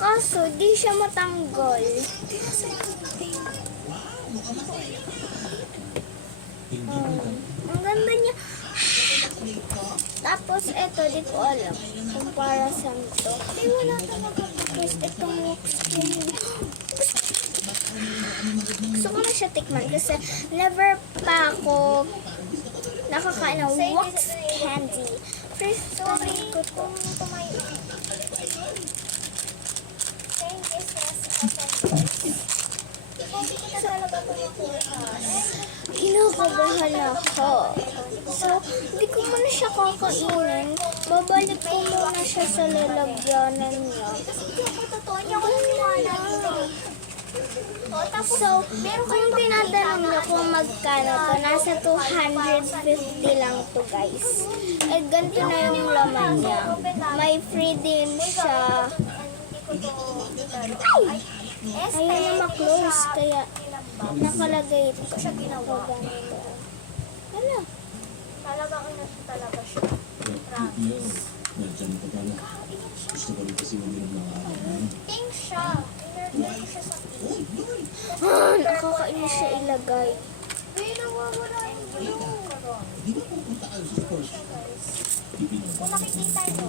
Kaso, di siya matanggal. Ang ganda niya. Tapos, eto, di ko alam kung para saan to. Di wala talaga tapos itong wax cream. Gusto ko na siya tikman kasi never pa ako nakakain ng wax candy. First story ko to. Kinakabahan ako. So, hindi ko muna siya kakainin. Babalik ko muna siya sa lalagyanan niya. So, kung tinatanong niyo kung magkano to, nasa 250 lang to guys. Eh, ganito na yung laman niya. May free din siya. Ay! Ayaw na ma-close, kaya nakalagay ito. Hala. Talagang ina talaga siya. Promise. Nandiyan ka pala. Gusto ko rin kasi uminom ng araw. Pink siya. Inervyo siya sa pink. Nakakainis siya ilagay. Uy, nawawala yung blue. Di ba pupunta ka sa course? Kung makikita nyo,